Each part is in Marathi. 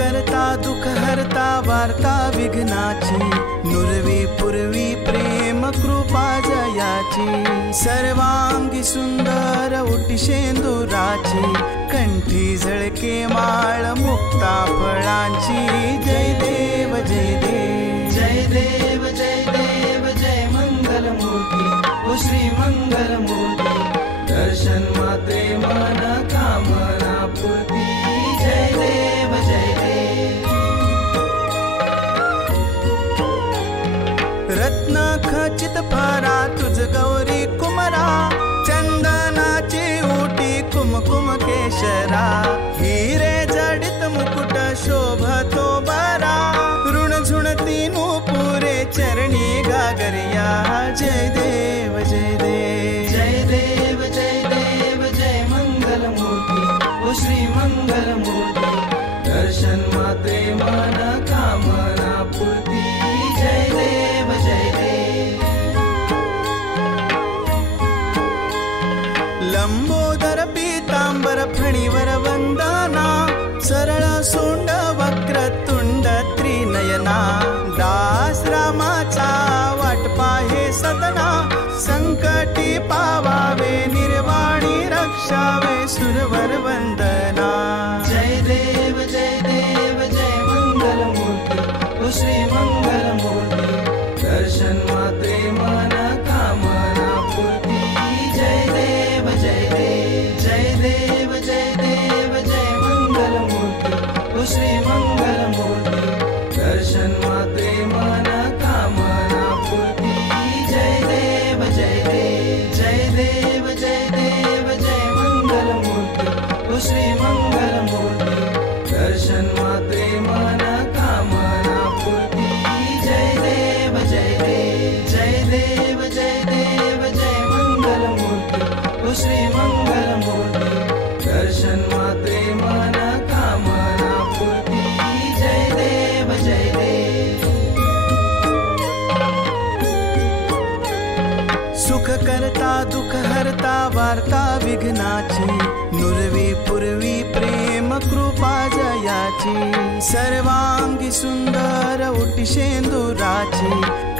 करता दुःख हरता वार्ता विघ्नाची नुरवी पूर्वी प्रेम कृपा जयाची सर्वांगी सुंदर उटी शेंदुराची कंठी झळके माळ मुक्ता फळांची जय देव जय देव जय देव जय देव जय मंगल मूर्ती ओ श्री मंगल मूर्ती दर्शन मात्रे मन कामना पूर्ती जय देव जय देव रत्न खचित फरा तुझ गौरी कुमरा चंदनाची उटी कुमकुम केशरा हिरे जडित मुकुट शोभतो बरा ऋण झुणती नूपुरे चरणी गागरिया जय देव जय देव जय देव जय देव जय मंगल मूर्ती ओ श्री मंगल मूर्ती दर्शन मात्रे मन कामना पूर्ती जय देव जय देव लंबोदर पीतांबर फणीवर वंदना सरळ सोंड वक्र तुंड त्रिनयना दास रामाचा वाट पाहे सदना संकटी पावावे निर्वाणी रक्षावे सुरवर वंदना जय देव जय मंगल मूर्ती ओ श्री मंगल मूर्ती दर्शन मात्रे मन कामना पूर्ती जय देव जय देव जय देव जय मंगल मूर्ती ओ श्री मंगल मूर्ती दर्शन मात्रे मन कामना पूर्ती जय देव जय देव जय देव जय मंगल मूर्ती ओ श्री मंगल मूर्ती दर्शन मात्रे मन कामना पूर्ती जय देव जय देव जय देव जय मंगल मूर्ती ओ श्री मंगल मूर्ती दर्शन मात्रे मन कामना पूर्ती जय देव जय देव सुख करता दुःख हरता वार्ता विघ्नाची नुरवी पूर्वी प्रेम कृपा जयाची सर्वांगी सुंदर उटी शेंदुराची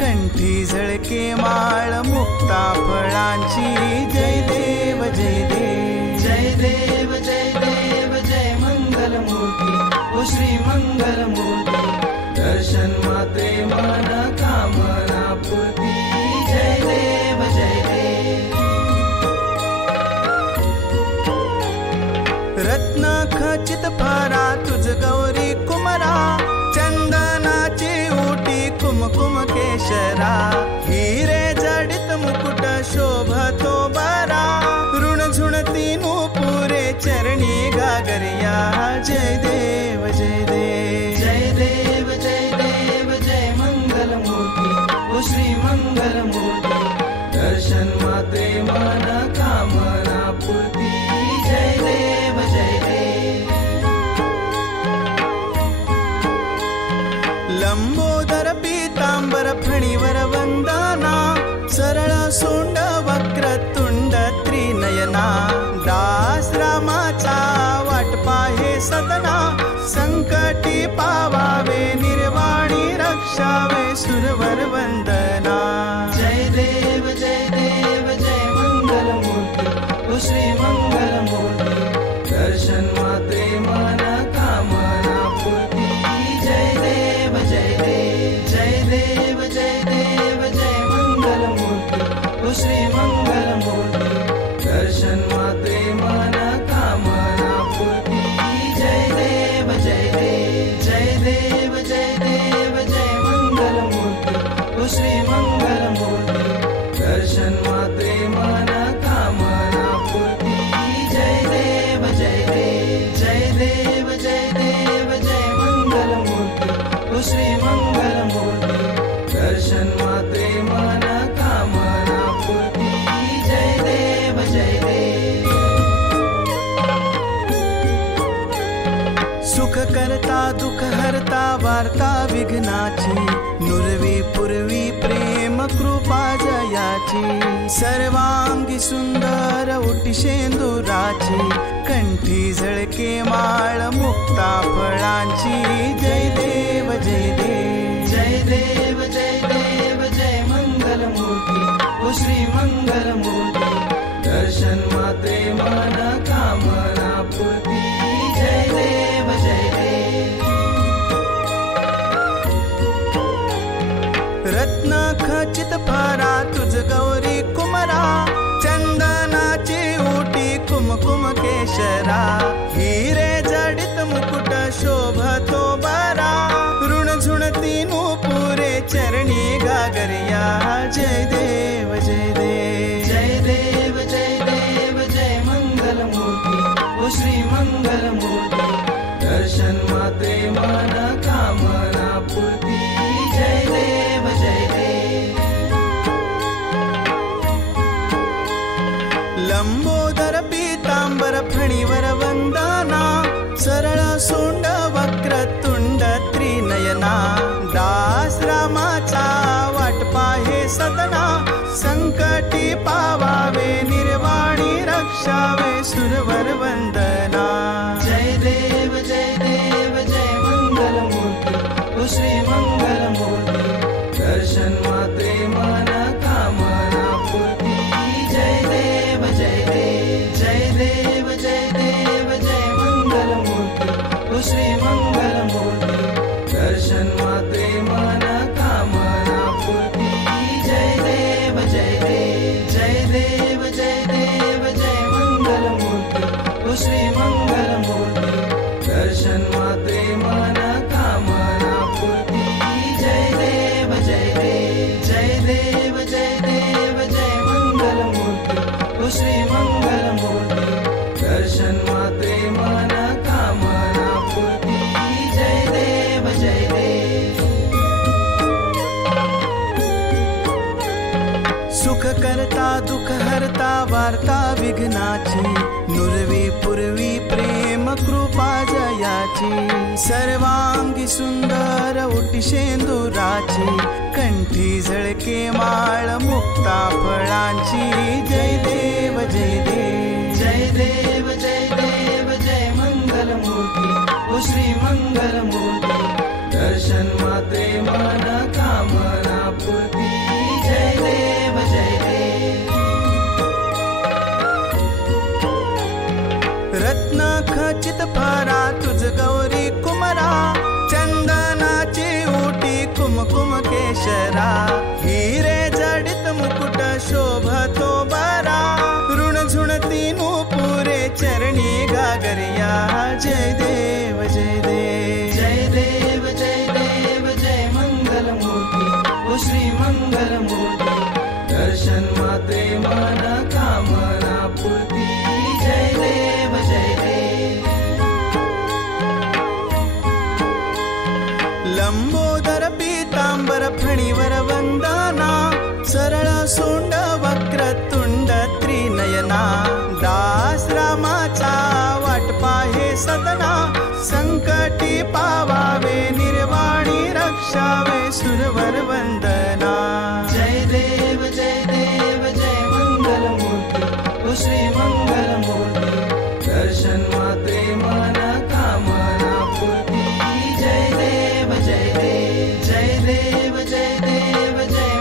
कंठी झळके माळ मुक्ता फळांची जय देव जय देव जय देव जय मंगल मूर्ती ओ श्री मंगल मूर्ती दर्शन मात्रे मन कामना पूर्ती जय देव जय देव रत्न खचित फरा तुझ गौरी कुमरा चंदनाची उटी कुमकुम केशरा हिरे जडित मुकुट शोभतो बरा ऋण झुणती नूपुरे चरणी गागरिया जय देव जय देव जय देव जय मंगल मूर्ती ओ श्री मंगल मूर्ती दर्शन मात्रे मन कामना पूर्ती जय देव जय देव लंबोदर पीतांबर फणीवर वंदना सरळ सोंड वक्र तुंड त्रिनयना दास रामाचा वाट पाहे सदना संकटी पावावे निर्वाणी रक्षावे सुरवर वंदना जय देव जय मंगल मूर्ती ओ श्री मंगल मूर्ती दर्शन मात्रे मन कामना पूर्ती जय देव जय देव जय देव जय मंगल मूर्ती ओ श्री मंगल मूर्ती दर्शन मात्रे मन कामना पूर्ती जय देव जय देव जय देव जय मंगल मूर्ती ओ श्री मंगल मूर्ती दर्शन मात्रे मन कामना पूर्ती जय देव जय देव जय देव जय मंगल मूर्ती ओ श्री मंगल मूर्ती दर्शन मात्रे मन कामना पूर्ती जय देव जय देव सुख करता दुःख हरता वार्ता विघ्नाची नुरवी पूर्वी प्रेम कृपा जयाची सर्वांगी सुंदर उटी शेंदुराची कंठी कंठी झळके माळ मुक्ता फळांची जय देव जय देव जय देव जय देव जय मंगल मूर्ती ओ श्री मंगल मूर्ती दर्शन मात्रे मन कामना पूर्ती जय देव जय देव रत्न खचित फरा तुझ गौरी कुमरा चंदनाची उटी कुमकुम केशरा हिरे जडित मुकुट शोभतो बरा ऋण झुणती नूपुरे चरणी गागरिया जय देव जय देव जय देव जय देव जय मंगल मूर्ती ओ श्री मंगल मूर्ती दर्शन मात्रे मन कामना पूर्ती जय देव जय देव लंबोदर पीतांबर फणीवर वंदना सरळ सोंड वक्रतुंड त्रिनयना दास रामाचा वाट पाहे सदना संकटी पावावे निर्वाणी रक्षावे सुरवर वंदना जय देव जय मंगल मूर्ती ओ श्री मंगल मूर्ती दर्शन मात्रे मन कामना पूर्ती जय देव जय देव जय देव जय मंगल मूर्ती ओ श्री मंगल मूर्ती दर्शन मात्रे मन कामना पूर्ती जय देव जय देव जय देव जय मंगल मूर्ती ओ श्री मंगल मूर्ती दर्शन मात्रे मन कामना पूर्ती जय देव जय देव जय मंगल मूर्ती ओ श्री मंगल मूर्ती दर्शन मात्रे मन कामना पूर्ती जय देव जय देव सुख करता दुख हरता वार्ता विघ्नाची नुरवी पूर्वी प्रेम कृपा जयाची सर्वांगी सुंदर उटी शेंदुराची कंठी झळके माळ मुक्ता फळांची जय देव जय देव जय देव जय मंगल मूर्ती ओ श्री मंगल मूर्ती दर्शन मात्रे मन कामना पूर्ती जय देव जय देव रत्न खचित फरा तुझ गौरी कुमरा चंदनाची उटी कुमकुम केशरा हिरे जडित मुकुट शोभतो बरा ऋण झुणती नूपुरे चरणी गागरिया जय देव जय देव जय देव जय मंगल मूर्ती ओ श्री मंगल मूर्ती दर्शन मात्रे मन कामना पूर्ती जय देव जय देव लंबोदर पीतांबर फणीवर वंदना सरळ सोंड वक्रतुंड त्रिनयना दास रामाचा वाट पाहे सदना संकटी पावावे निर्वाणी रक्षावे सुरवर वंदना जय देव जय मंगल मूर्ती ओ श्री मंगल मूर्ती दर्शन मात्रे मन कामना पूर्ती जय देव जय देव जय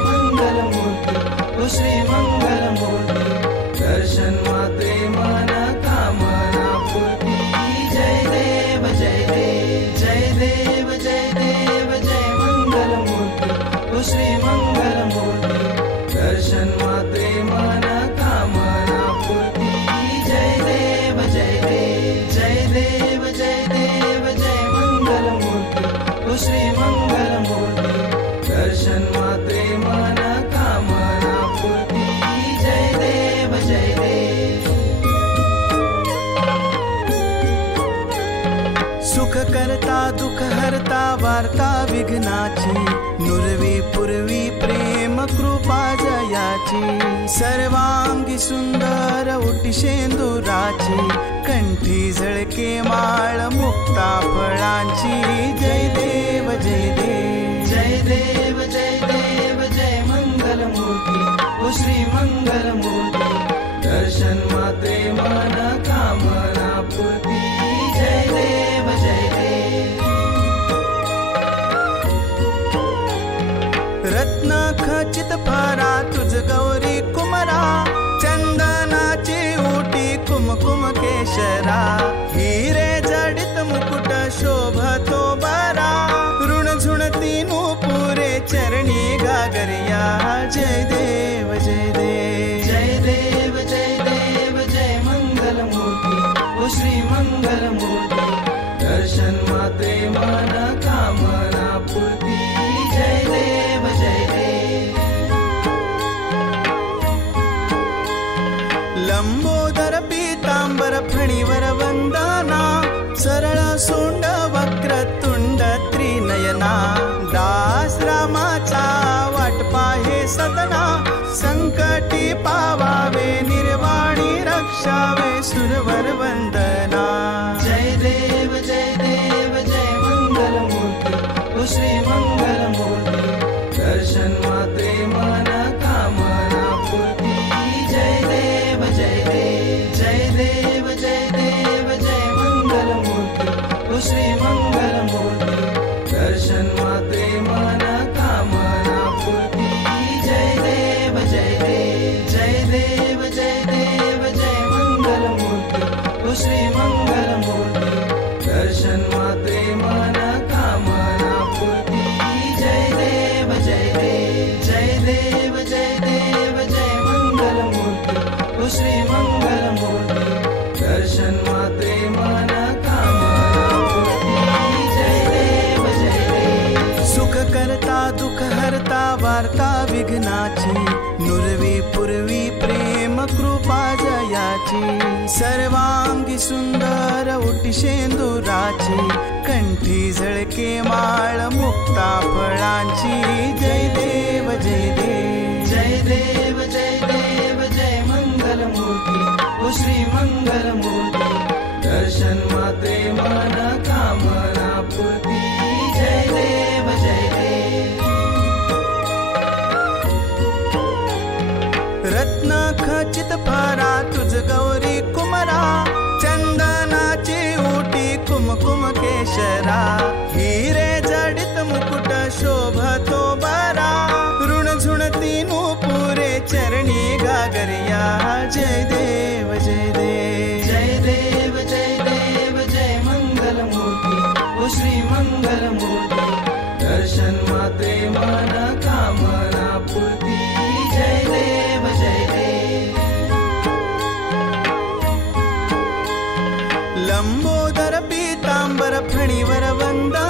मंगल मूर्ती ओ श्री मंगल मूर्ती दर्शन मात्रे मन कामना पूर्ती जय देव जय देव जय मंगल मूर्ती ओ श्री मंगल मूर्ती दर्शन मात्रे मन कामना पूर्ती जय देव जय देव जय मंगल मूर्ती ओ श्री मंगल मूर्ती दर्शन मात्रे मन कामना पूर्ती जय देव जय देव सुख करता दुख हरता वार्ता विघ्नाची नुरवी पूर्वी प्रेम कृपा जयाची सर्वांगी सुंदर उटी शेंदुराची कंठी झळके माळ मुक्ता फळांची जय देव जय देव जय देव जय मंगल मूर्ती ओ श्री मंगल मूर्ती दर्शन दर्शन मात्रे मन कामना पूर्ती जय देव जय देव रत्न खचित फारा तुझ गौरी कुमरा चंदनाची उटी कुमकुम केशरा हिरे जडित मुकुट शोभतो बरा ऋण झुणती नूपुरे चरणी गागरिया जय देव जय देव जय देव जय देव जय मंगल मूर्ती ओ श्री मंगल मूर्ती दर्शन मात्रे मन कामना पूर्ती जय देव जय देव लंबोदर पीतांबर फणीवर वंदना सरळ सोंड वक्रतुंड त्रिनयना दास रामाचा वाट पाहे सदना संकटी पावावे निर्वाणी रक्षावे सुरवर वंदना जय देव जय मंगल मूर्ती ओ श्री मंगल मूर्ती दर्शन मात्रे मन कामना पूर्ती जय देव जय देव जय देव जय मंगल मूर्ती ओ श्री मंगल मूर्ती दर्शन मात्रे मन कामना पूर्ती जय देव जय देव जय देव जय मंगल मूर्ती ओ श्री मंगल मूर्ती दर्शन मात्रे मन कामना पूर्ती जय देव जय देव जय मंगल मूर्ती ओ श्री मंगल मूर्ती दर्शन मात्रे मन कामना पूर्ती जय देव जय देव सुख करता दुख हरता वार्ता विघ्नाची नुरवी पूर्वी प्रेम कृपा जयाची सर्वांगी सुंदर उटी शेंदुराची कंठी झळके माळ मुक्ता फळांची जय देव जय देव जय देव जय मंगल मूर्ती ओ श्री मंगल मूर्ती दर्शन मात्रे मन कामना पूर्ती जय देव जय देव रत्न खचित फारा तुझ गौरी कुमरा चंदनाची उटी कुमकुम केशरा हिरे जडित मुकुट शोभतो बरा ऋण झुणती नूपुरे चरणी गागरिया जय देव जय देव जय देव जय मंगल मूर्ती ओ श्री मंगल मूर्ती दर्शन मात्रे मन कामना पूर्ती जय देव जय देव लंबोदर पीतांबर फणीवर वंदना